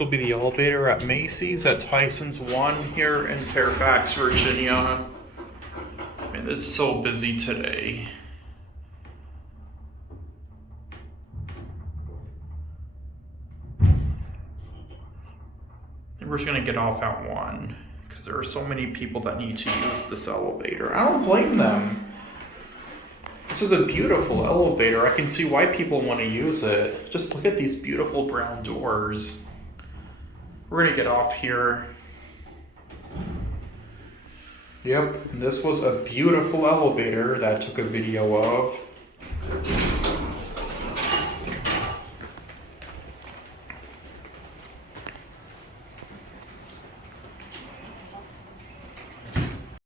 will be the elevator at Macy's at Tysons 1 here in Fairfax, Virginia. And it's so busy today. And we're just gonna get off at 1 because there are so many people that need to use this elevator. I don't blame them. This is a beautiful elevator. I can see why people want to use it. Just look at these beautiful brown doors. We're gonna get off here. Yep, this was a beautiful elevator that I took a video of.